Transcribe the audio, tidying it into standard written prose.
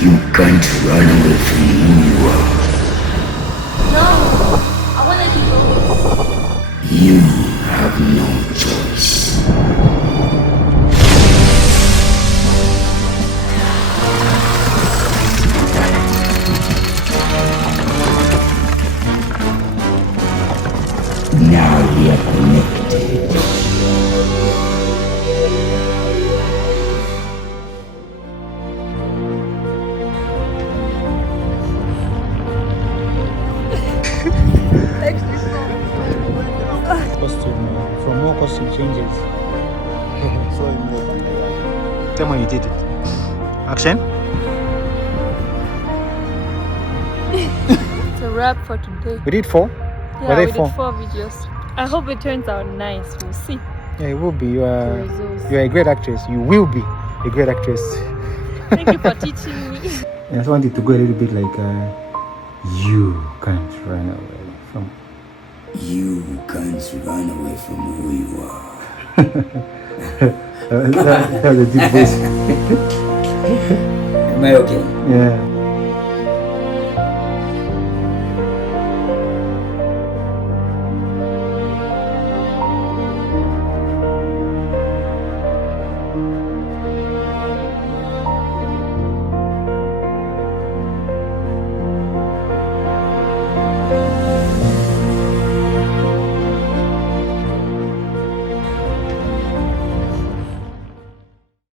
You can't run away from who you are. No, I want to let you go. You have no choice. Now we are connected. Costume, from more costume changes. Tell me when you did it. Action. It's a wrap for today. We did 4? Yeah, Were they we 4? did 4 videos. I hope it turns out nice. We'll see. Yeah, it will be. You The are results. a great actress. You will be a great actress. Thank you for teaching me. I just wanted to go a little bit like you can't run away from. You can't run away from who you are. That was a deep voice. Am I okay? Yeah.